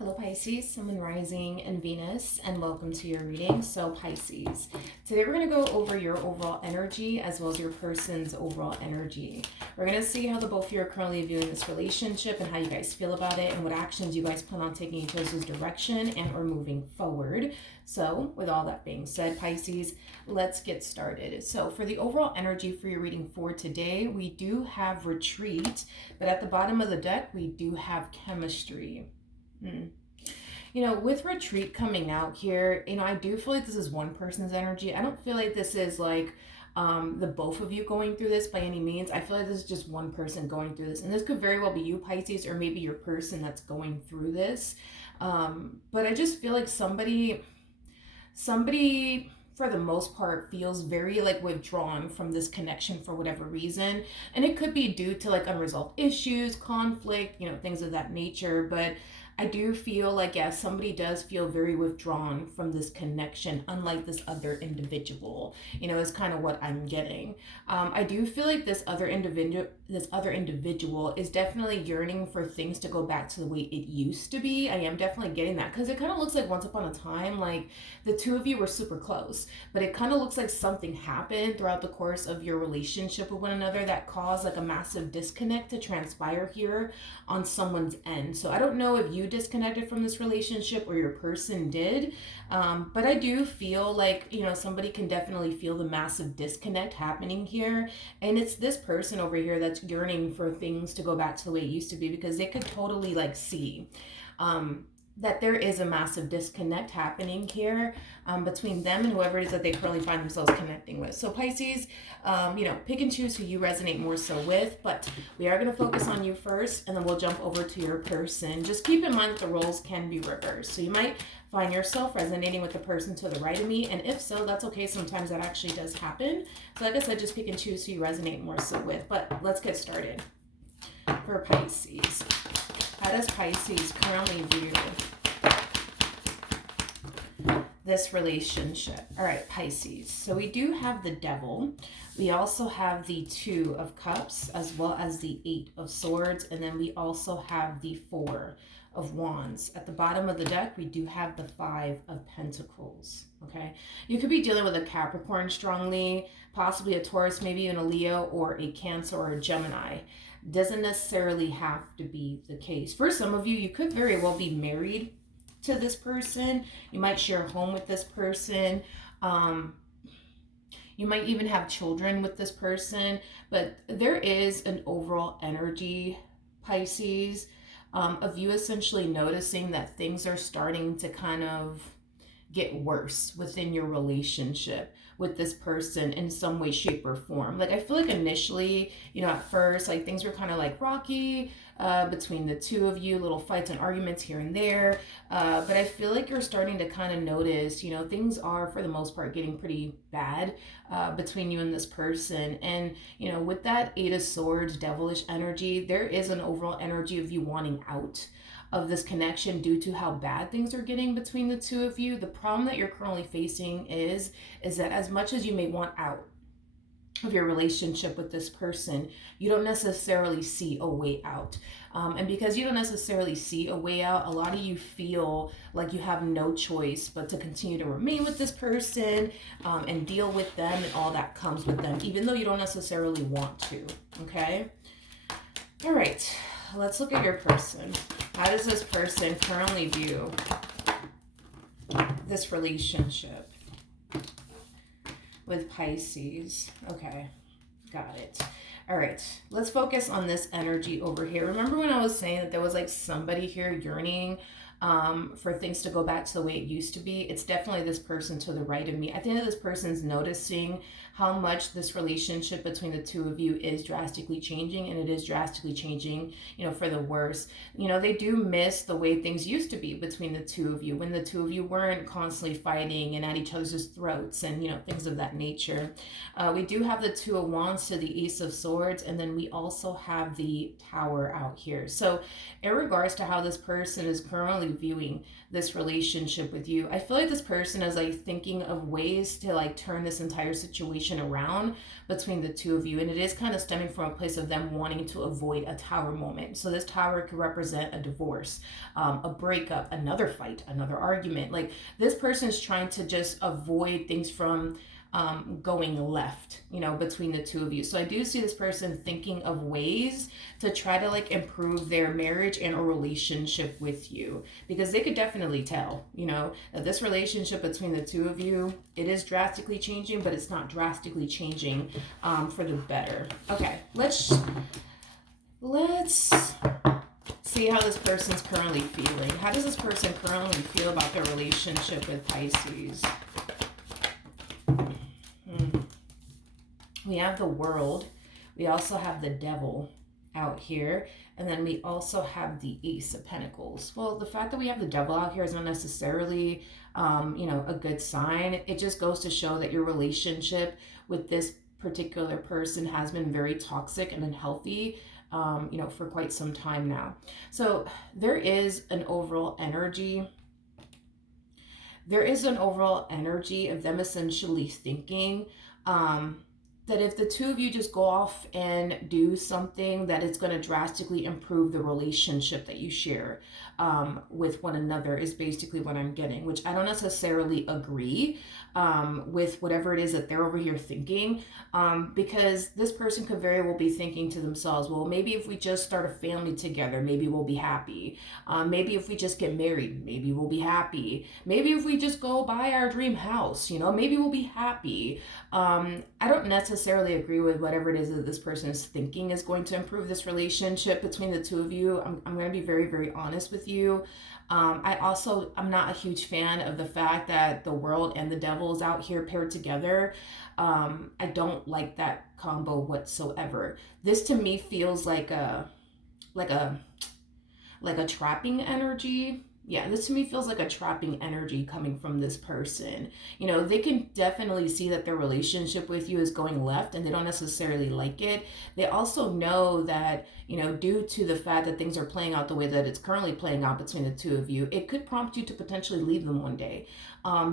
Hello Pisces, Sun, Moon, Rising, and Venus, and welcome to your reading. So Pisces, today we're going to go over your overall energy as well as your person's overall energy. We're going to see how the both of you are currently viewing this relationship and how you guys feel about it and what actions you guys plan on taking in each other's direction and or moving forward. So with all that being said, Pisces, let's get started. So for the overall energy for your reading for today, we do have retreat, but at the bottom of the deck, we do have chemistry. With retreat coming out here, I do feel like this is one person's energy. I don't feel like this is like the both of you going through this by any means. I feel like this is just one person going through this. And this could very well be you, Pisces, or maybe your person that's going through this. But I just feel like somebody for the most part feels very like withdrawn from this connection for whatever reason, and it could be due to like unresolved issues, conflict, things of that nature. But I do feel like, yeah, somebody does feel very withdrawn from this connection, unlike this other individual, is kind of what I'm getting. I do feel like this other individual is definitely yearning for things to go back to the way it used to be. I am definitely getting that, because it kind of looks like once upon a time, like the two of you were super close, but it kind of looks like something happened throughout the course of your relationship with one another that caused like a massive disconnect to transpire here on someone's end. So I don't know if you disconnected from this relationship or your person did, but I do feel like somebody can definitely feel the massive disconnect happening here, and it's this person over here that's yearning for things to go back to the way it used to be, because they could totally like see that there is a massive disconnect happening here between them and whoever it is that they currently find themselves connecting with. So Pisces, pick and choose who you resonate more so with, but we are going to focus on you first, and then we'll jump over to your person. Just keep in mind that the roles can be reversed. So you might find yourself resonating with the person to the right of me, and if so, that's okay. Sometimes that actually does happen. So like I said, just pick and choose who you resonate more so with, but let's get started. For Pisces, how does Pisces currently view this relationship? All right, Pisces. So we do have the Devil. We also have the Two of Cups, as well as the Eight of Swords. And then we also have the Four of Wands. At the bottom of the deck, we do have the Five of Pentacles. Okay. You could be dealing with a Capricorn strongly, possibly a Taurus, maybe even a Leo, or a Cancer or a Gemini. Doesn't necessarily have to be the case. For some of you, you could very well be married to this person. You might share a home with this person. You might even have children with this person. But there is an overall energy, Pisces, of you essentially noticing that things are starting to kind of get worse within your relationship with this person in some way, shape, or form. Like I feel like initially, at first, like things were kind of like rocky between the two of you, little fights and arguments here and there. But I feel like you're starting to kind of notice, things are for the most part getting pretty bad between you and this person. And, with that Eight of Swords, devilish energy, there is an overall energy of you wanting out of this connection due to how bad things are getting between the two of you. The problem that you're currently facing is that as much as you may want out of your relationship with this person, you don't necessarily see a way out. And because you don't necessarily see a way out, a lot of you feel like you have no choice but to continue to remain with this person and deal with them and all that comes with them, even though you don't necessarily want to. Okay? All right. Let's look at your person. How does this person currently view this relationship with Pisces? Okay, got it. All right, let's focus on this energy over here. Remember when I was saying that there was like somebody here yearning for things to go back to the way it used to be? It's definitely this person to the right of me. I think that this person's noticing how much this relationship between the two of you is drastically changing, and it is drastically changing, for the worse. They do miss the way things used to be between the two of you, when the two of you weren't constantly fighting and at each other's throats and, things of that nature. We do have the Two of Wands to the Ace of Swords, and then we also have the Tower out here. So in regards to how this person is currently currently viewing this relationship with you, I feel like this person is like thinking of ways to like turn this entire situation around between the two of you. And it is kind of stemming from a place of them wanting to avoid a tower moment. So this tower could represent a divorce, a breakup, another fight, another argument. Like this person is trying to just avoid things from going left, between the two of you. So I do see this person thinking of ways to try to like improve their marriage and a relationship with you, because they could definitely tell, that this relationship between the two of you, it is drastically changing, but it's not drastically changing for the better. Okay, let's see how this person's currently feeling. How does this person currently feel about their relationship with Pisces? We have the World. We also have the Devil out here. And then we also have the Ace of Pentacles. Well, the fact that we have the Devil out here is not necessarily, a good sign. It just goes to show that your relationship with this particular person has been very toxic and unhealthy, for quite some time now. So there is an overall energy. There is an overall energy of them essentially thinking, that if the two of you just go off and do something, that it's going to drastically improve the relationship that you share with one another, is basically what I'm getting, which I don't necessarily agree with whatever it is that they're over here thinking, because this person could very well be thinking to themselves, well, maybe if we just start a family together, maybe we'll be happy. Maybe if we just get married, maybe we'll be happy. Maybe if we just go buy our dream house, maybe we'll be happy. I don't necessarily agree with whatever it is that this person is thinking is going to improve this relationship between the two of you. I'm going to be very, very honest with you. I'm not a huge fan of the fact that the World and the Devil is out here paired together. I don't like that combo whatsoever. This to me feels like a trapping energy. Yeah, this to me feels like a trapping energy coming from this person. They can definitely see that their relationship with you is going left and they don't necessarily like it. They also know that, due to the fact that things are playing out the way that it's currently playing out between the two of you, it could prompt you to potentially leave them one day.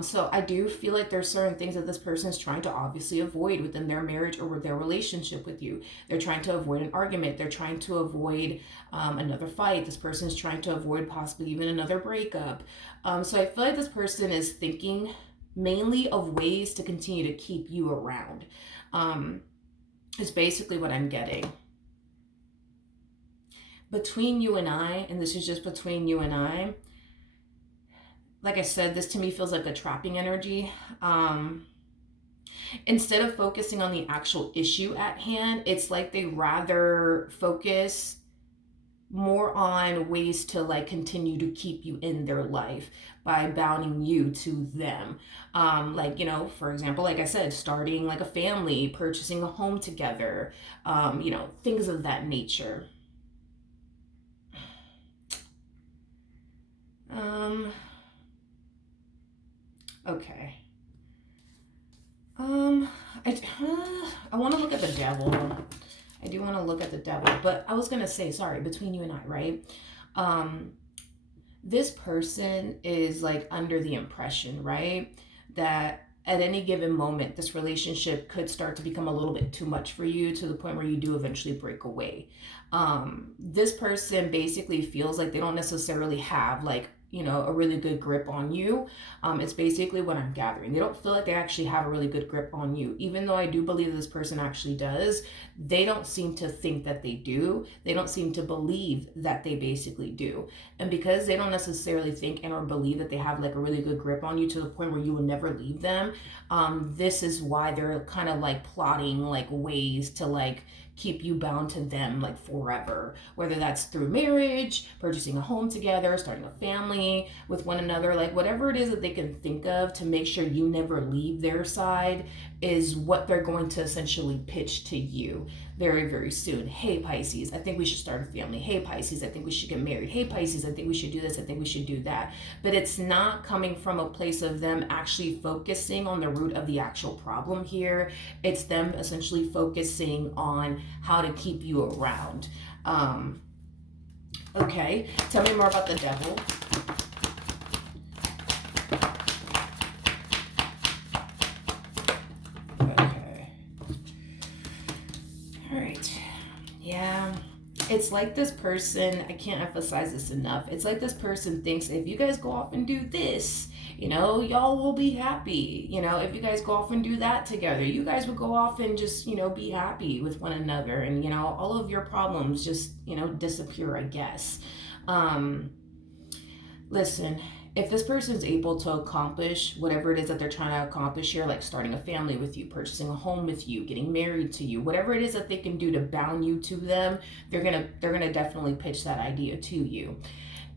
So I do feel like there's certain things that this person is trying to obviously avoid within their marriage or with their relationship with you. They're trying to avoid an argument. They're trying to avoid another fight. This person is trying to avoid possibly even another breakup. So I feel like this person is thinking mainly of ways to continue to keep you around. Is basically what I'm getting. Between you and I, and this is just between you and I, like I said, this to me feels like a trapping energy. Instead of focusing on the actual issue at hand, it's like they rather focus more on ways to like continue to keep you in their life by bounding you to them. For example, like I said, starting like a family, purchasing a home together, things of that nature. Okay. I want to look at the Devil. I do want to look at the Devil, but I was going to say, sorry, between you and I, right? This person is like under the impression, right, that at any given moment, this relationship could start to become a little bit too much for you, to the point where you do eventually break away. This person basically feels like they don't necessarily have like, a really good grip on you. It's basically what I'm gathering. They don't feel like they actually have a really good grip on you. Even though I do believe this person actually does, they don't seem to think that they do. They don't seem to believe that they basically do. And because they don't necessarily think and or believe that they have like a really good grip on you to the point where you will never leave them, this is why they're kind of like plotting like ways to like keep you bound to them like forever, whether that's through marriage, purchasing a home together, starting a family with one another, like whatever it is that they can think of to make sure you never leave their side is what they're going to essentially pitch to you very, very soon. Hey, Pisces, I think we should start a family. Hey, Pisces, I think we should get married. Hey, Pisces, I think we should do this. I think we should do that. But it's not coming from a place of them actually focusing on the root of the actual problem here. It's them essentially focusing on how to keep you around. Okay, tell me more about the Devil. it's like this person, I can't emphasize this enough. It's like this person thinks if you guys go off and do this, y'all will be happy. If you guys go off and do that together, you guys would go off and just, be happy with one another. And, all of your problems just, disappear, I guess. Listen, if this person is able to accomplish whatever it is that they're trying to accomplish here, like starting a family with you, purchasing a home with you, getting married to you, whatever it is that they can do to bound you to them, they're gonna definitely pitch that idea to you.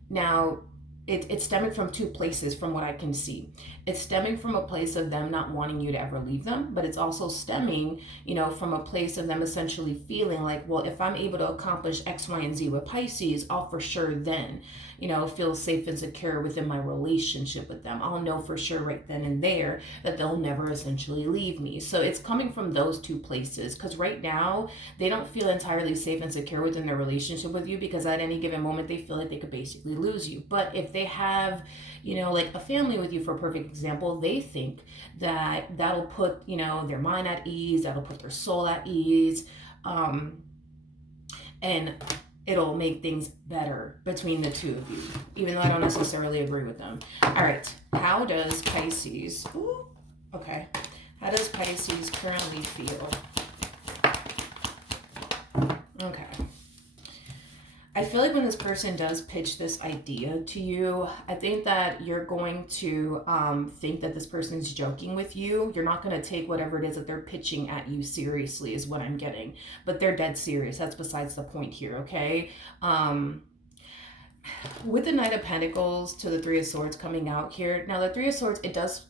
Now, it's stemming from two places from what I can see. It's stemming from a place of them not wanting you to ever leave them, but it's also stemming, from a place of them essentially feeling like, well, if I'm able to accomplish X, Y, and Z with Pisces, I'll for sure then, feel safe and secure within my relationship with them. I'll know for sure right then and there that they'll never essentially leave me. So it's coming from those two places, because right now they don't feel entirely safe and secure within their relationship with you, because at any given moment they feel like they could basically lose you. But if they have, like a family with you, for a perfect example, they think that that'll put, their mind at ease, that'll put their soul at ease, and it'll make things better between the two of you, even though I don't necessarily agree with them. All right, how does Pisces, how does Pisces currently feel? Okay. I feel like when this person does pitch this idea to you, I think that you're going to think that this person's joking with you. You're not going to take whatever it is that they're pitching at you seriously, is what I'm getting. But they're dead serious. That's besides the point here, okay? With the Knight of Pentacles to the Three of Swords coming out here. Now, the Three of Swords, it does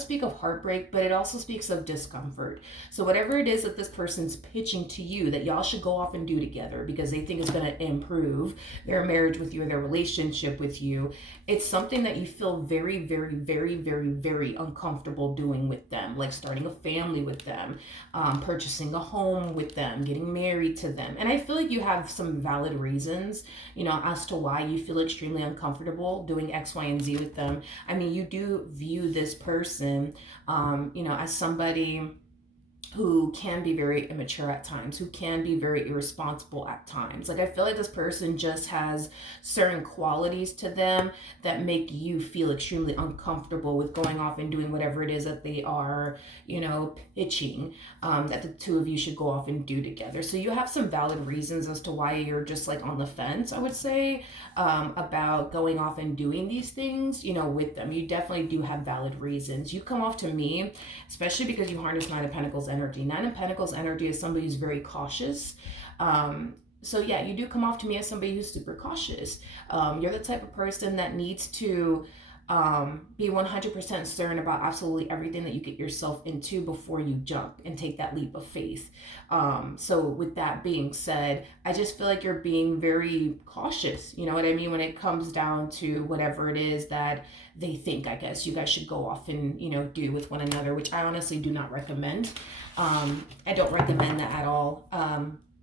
speak of heartbreak, but it also speaks of discomfort. So whatever it is that this person's pitching to you that y'all should go off and do together because they think it's going to improve their marriage with you or their relationship with you, it's something that you feel very, very, very, very, very uncomfortable doing with them, like starting a family with them, purchasing a home with them, getting married to them. And I feel like you have some valid reasons, as to why you feel extremely uncomfortable doing X, Y, and Z with them. I mean, you do view this person, as somebody who can be very immature at times, who can be very irresponsible at times. Like, I feel like this person just has certain qualities to them that make you feel extremely uncomfortable with going off and doing whatever it is that they are, pitching, that the two of you should go off and do together. So you have some valid reasons as to why you're just like on the fence, I would say, about going off and doing these things, with them. You definitely do have valid reasons. You come off to me, especially because you harness Nine of Pentacles energy. Nine of Pentacles energy is somebody who's very cautious. So yeah, you do come off to me as somebody who's super cautious. You're the type of person that needs to be 100% certain about absolutely everything that you get yourself into before you jump and take that leap of faith. So with that being said, I just feel like you're being very cautious, you know what I mean, when it comes down to whatever it is that they think, I guess, you guys should go off and, do with one another, which I honestly do not recommend. I don't recommend that at all.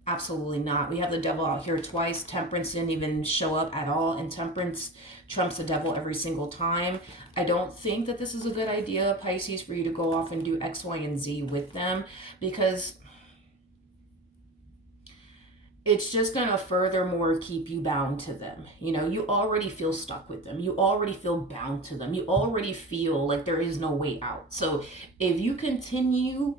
Absolutely not. We have the devil out here twice. Temperance didn't even show up at all, and temperance trumps the devil every single time. I don't think that this is a good idea, Pisces, for you to go off and do X, Y, and Z with them, because it's just going to furthermore keep you bound to them. You already feel stuck with them. You already feel bound to them. You already feel like there is no way out. So if you continue,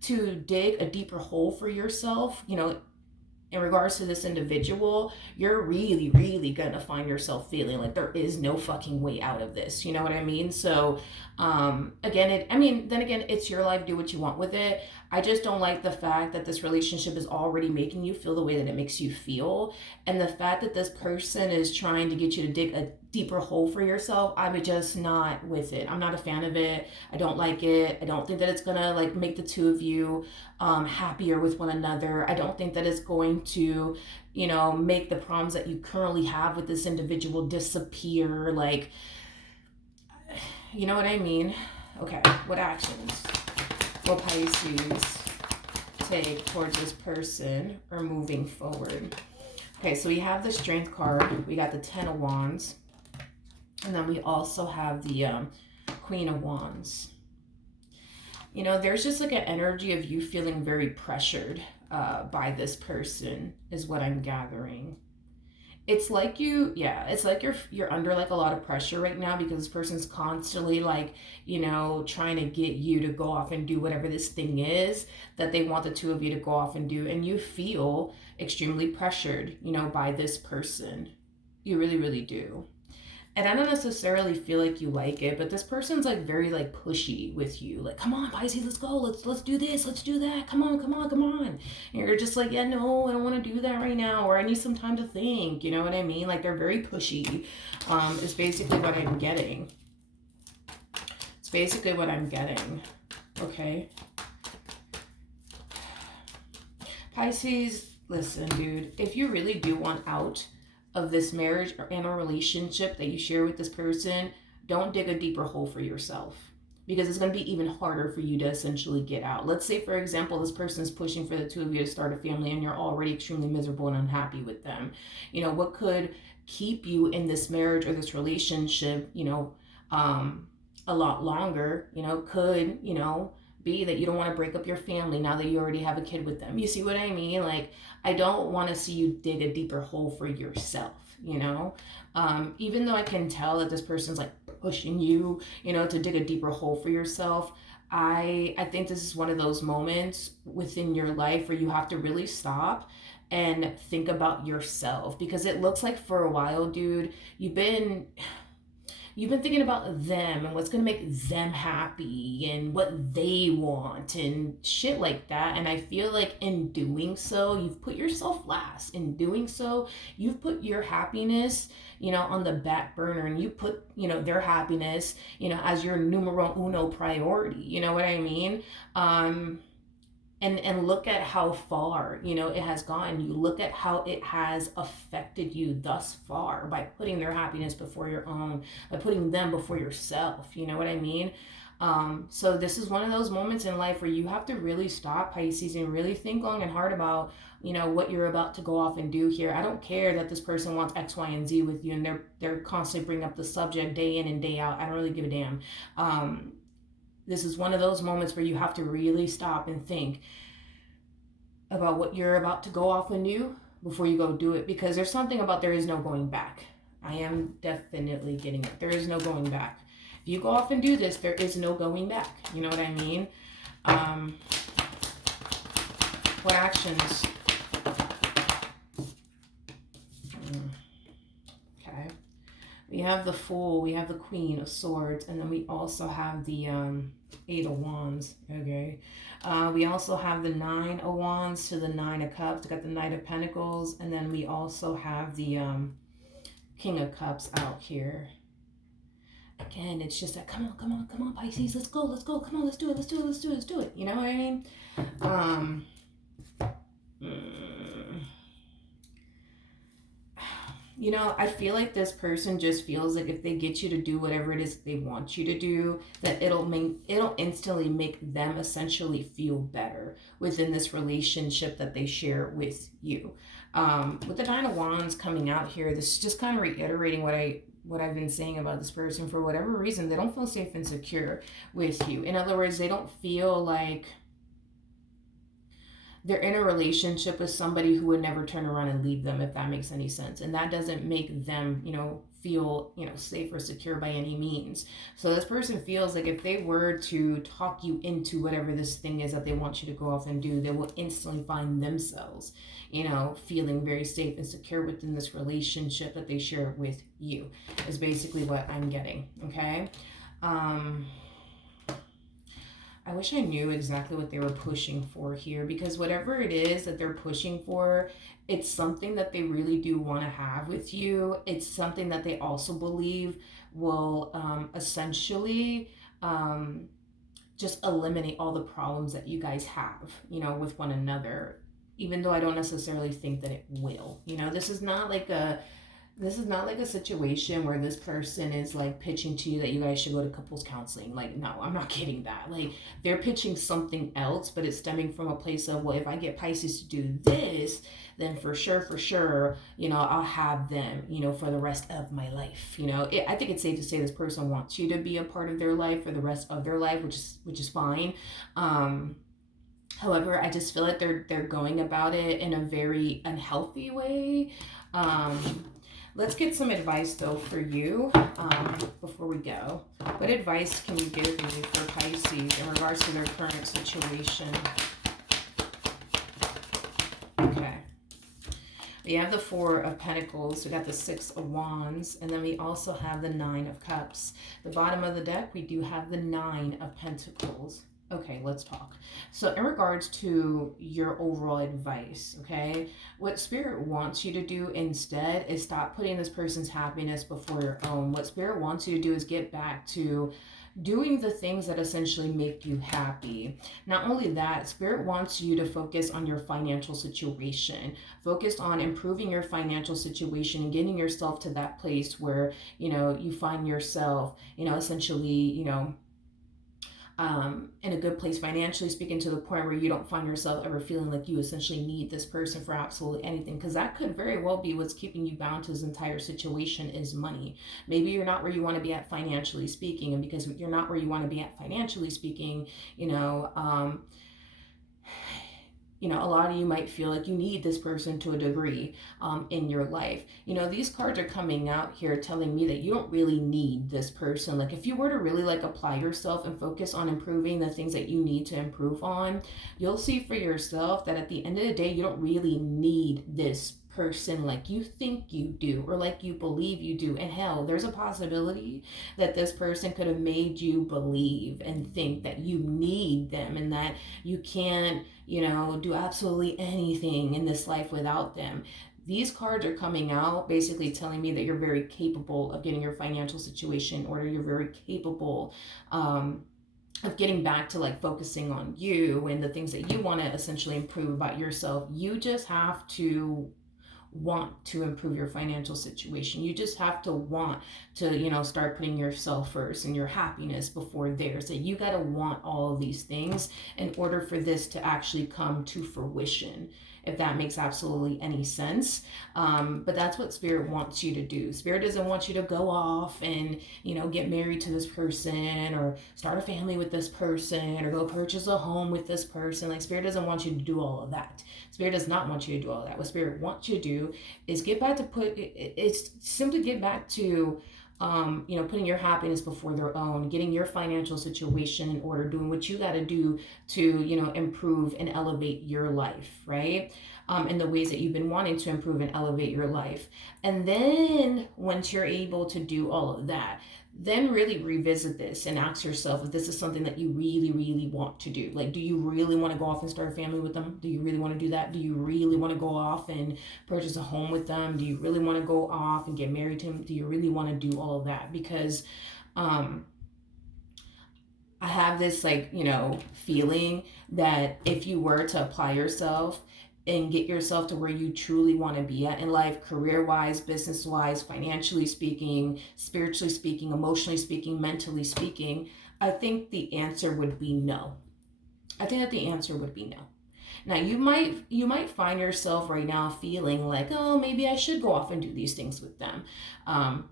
to dig a deeper hole for yourself, in regards to this individual, you're really, really gonna find yourself feeling like there is no fucking way out of this. You know what I mean? So, again, it's your life. Do what you want with it. I just don't like the fact that this relationship is already making you feel the way that it makes you feel. And the fact that this person is trying to get you to dig a deeper hole for yourself, I'm just not with it. I'm not a fan of it. I don't like it. I don't think that it's gonna like make the two of you happier with one another. I don't think that it's going to, make the problems that you currently have with this individual disappear. Like, you know what I mean? Okay, what actions will Pisces take towards this person or moving forward? Okay, so we have the Strength card. We got the Ten of Wands. And then we also have the Queen of Wands. There's just like an energy of you feeling very pressured by this person is what I'm gathering. It's like you, yeah, it's like you're under like a lot of pressure right now because this person's constantly like, trying to get you to go off and do whatever this thing is that they want the two of you to go off and do, and you feel extremely pressured, by this person. You really, really do. And I don't necessarily feel like you like it, but this person's like very like pushy with you. Like, come on, Pisces, let's go. Let's do this. Let's do that. Come on, come on, come on. And you're just like, yeah, no, I don't want to do that right now, or I need some time to think. You know what I mean? Like they're very pushy. Is basically what I'm getting. It's basically what I'm getting. Okay. Pisces, listen, dude. If you really do want out of this marriage or in a relationship that you share with this person, don't dig a deeper hole for yourself, because it's going to be even harder for you to essentially get out. Let's say, for example, this person is pushing for the two of you to start a family and you're already extremely miserable and unhappy with them. What could keep you in this marriage or this relationship, a lot longer, could, be that you don't want to break up your family now that you already have a kid with them. You see what I mean? Like, I don't want to see you dig a deeper hole for yourself, even though I can tell that this person's like pushing you, to dig a deeper hole for yourself. I think this is one of those moments within your life where you have to really stop and think about yourself, because it looks like for a while, dude, you've been thinking about them and what's going to make them happy and what they want and shit like that. And I feel like in doing so, you've put yourself last. In doing so, you've put your happiness, on the back burner, and you put, their happiness, as your numero uno priority. You know what I mean? And look at how far it has gone. You look at how it has affected you thus far by putting their happiness before your own, by putting them before yourself. You know what I mean? So this is one of those moments in life where you have to really stop, Pisces, and really think long and hard about what you're about to go off and do here. I don't care that this person wants X, Y, and Z with you, and they're constantly bringing up the subject day in and day out. I don't really give a damn. This is one of those moments where you have to really stop and think about what you're about to go off and do before you go do it, because there's something about there is no going back. I am definitely getting it. There is no going back. If you go off and do this, there is no going back. You know what I mean? What actions? Okay. We have the Fool, we have the Queen of Swords, and then we also have the Eight of Wands, okay? We also have the Nine of Wands to the Nine of Cups. We got the Knight of Pentacles, and then we also have the King of Cups out here. Again, it's just that, come on, come on, come on, Pisces, let's go, come on, let's do it, let's do it, let's do it, let's do it. You know what I mean? I feel like this person just feels like if they get you to do whatever it is they want you to do, that it'll instantly make them essentially feel better within this relationship that they share with you. With the Nine of Wands coming out here, this is just kind of reiterating what I've been saying about this person. For whatever reason, they don't feel safe and secure with you. In other words, they don't feel like they're in a relationship with somebody who would never turn around and leave them, if that makes any sense. And that doesn't make them, feel, safe or secure by any means. So this person feels like if they were to talk you into whatever this thing is that they want you to go off and do, they will instantly find themselves, feeling very safe and secure within this relationship that they share with you, is basically what I'm getting, okay? I wish I knew exactly what they were pushing for here, because whatever it is that they're pushing for, it's something that they really do want to have with you. It's something that they also believe will essentially just eliminate all the problems that you guys have, with one another, even though I don't necessarily think that it will. This is not like a situation where this person is like pitching to you that you guys should go to couples counseling. Like, no, I'm not getting that. Like, they're pitching something else, but it's stemming from a place of, well, if I get Pisces to do this, then for sure, I'll have them, for the rest of my life. I think it's safe to say this person wants you to be a part of their life for the rest of their life, which is fine. However, I just feel like they're going about it in a very unhealthy way. Um, let's get some advice though for you before we go. What advice can you give me for Pisces in regards to their current situation? Okay. We have the Four of Pentacles, we got the Six of Wands, and then we also have the Nine of Cups. The bottom of the deck, we do have the Nine of Pentacles. Okay, let's talk. So in regards to your overall advice, okay, what Spirit wants you to do instead is stop putting this person's happiness before your own. What Spirit wants you to do is get back to doing the things that essentially make you happy. Not only that, Spirit wants you to focus on your financial situation, focus on improving your financial situation and getting yourself to that place where, you find yourself, essentially, in a good place financially speaking, to the point where you don't find yourself ever feeling like you essentially need this person for absolutely anything, because that could very well be what's keeping you bound to this entire situation is money. Maybe you're not where you want to be at financially speaking, and because you're not where you want to be at financially speaking, a lot of you might feel like you need this person to a degree in your life. These cards are coming out here telling me that you don't really need this person. Like if you were to really apply yourself and focus on improving the things that you need to improve on, you'll see for yourself that at the end of the day, you don't really need this person like you think you do or like you believe you do. And hell, there's a possibility that this person could have made you believe and think that you need them and that you can't, do absolutely anything in this life without them. These cards are coming out basically telling me that you're very capable of getting your financial situation in order. You're very capable of getting back to focusing on you and the things that you want to essentially improve about yourself. You just have to want to improve your financial situation. You just have to want to, start putting yourself first and your happiness before theirs. That you got to want all of these things in order for this to actually come to fruition, if that makes absolutely any sense. But that's what Spirit wants you to do. Spirit doesn't want you to go off and, get married to this person or start a family with this person or go purchase a home with this person. Spirit doesn't want you to do all of that. Spirit does not want you to do all of that. What Spirit wants you to do is it's simply get back to putting your happiness before their own, getting your financial situation in order, doing what you got to do to, improve and elevate your life, right? In the ways that you've been wanting to improve and elevate your life. And then once you're able to do all of that, then really revisit this and ask yourself if this is something that you really, really want to do. Do you really want to go off and start a family with them? Do you really want to do that? Do you really want to go off and purchase a home with them? Do you really want to go off and get married to them? Do you really want to do all of that? Because I have this feeling that if you were to apply yourself and get yourself to where you truly want to be at in life, career-wise, business-wise, financially speaking, spiritually speaking, emotionally speaking, mentally speaking, I think the answer would be no. I think that the answer would be no. Now, you might find yourself right now feeling like, oh, maybe I should go off and do these things with them.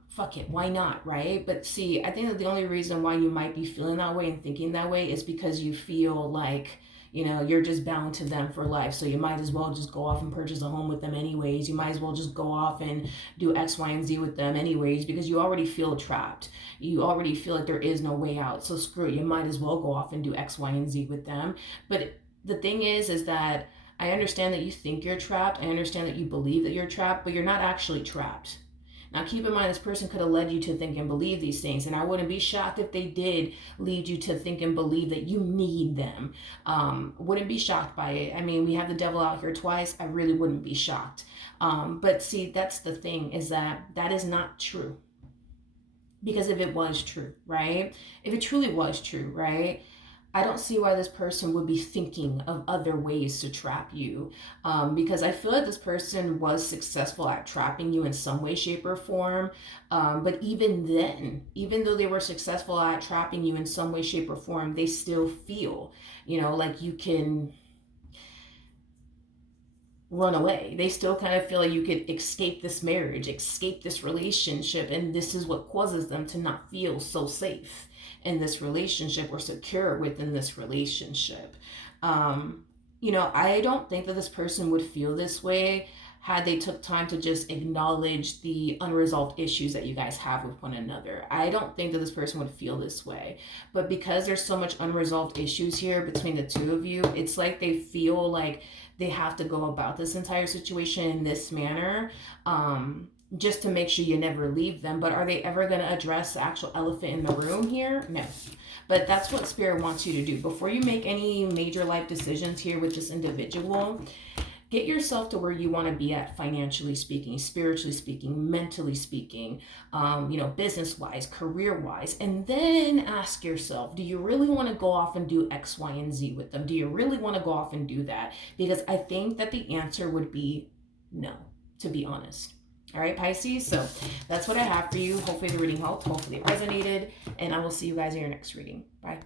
Fuck it, why not, right? But see, I think that the only reason why you might be feeling that way and thinking that way is because you feel like, you're just bound to them for life. So you might as well just go off and purchase a home with them anyways. You might as well just go off and do X, Y, and Z with them anyways, because you already feel trapped. You already feel like there is no way out. So screw it. You might as well go off and do X, Y, and Z with them. But the thing is that I understand that you think you're trapped. I understand that you believe that you're trapped, but you're not actually trapped. Now, keep in mind, this person could have led you to think and believe these things, and I wouldn't be shocked if they did lead you to think and believe that you need them. Wouldn't be shocked by it. I mean, we have the devil out here twice. I really wouldn't be shocked. But see, that's the thing, is that is not true. Because if it was true, right? If it truly was true, right? I don't see why this person would be thinking of other ways to trap you, because I feel like this person was successful at trapping you in some way, shape, or form. But even then, even though they were successful at trapping you in some way, shape, or form, they still feel, like you can run away. They still kind of feel like you could escape this marriage, escape this relationship, and this is what causes them to not feel so safe in this relationship or secure within this relationship. I don't think that this person would feel this way had they took time to just acknowledge the unresolved issues that you guys have with one another. I don't think that this person would feel this way. But because there's so much unresolved issues here between the two of you, it's like they feel like they have to go about this entire situation in this manner. Just to make sure you never leave them. But are they ever going to address the actual elephant in the room here? No. But that's what Spirit wants you to do. Before you make any major life decisions here with this individual, get yourself to where you want to be at, financially speaking, spiritually speaking, mentally speaking, business wise, career wise, and then ask yourself, do you really want to go off and do X, Y, and Z with them? Do you really want to go off and do that? Because I think that the answer would be no, to be honest. All right, Pisces. So that's what I have for you. Hopefully the reading helped. Hopefully it resonated. And I will see you guys in your next reading. Bye.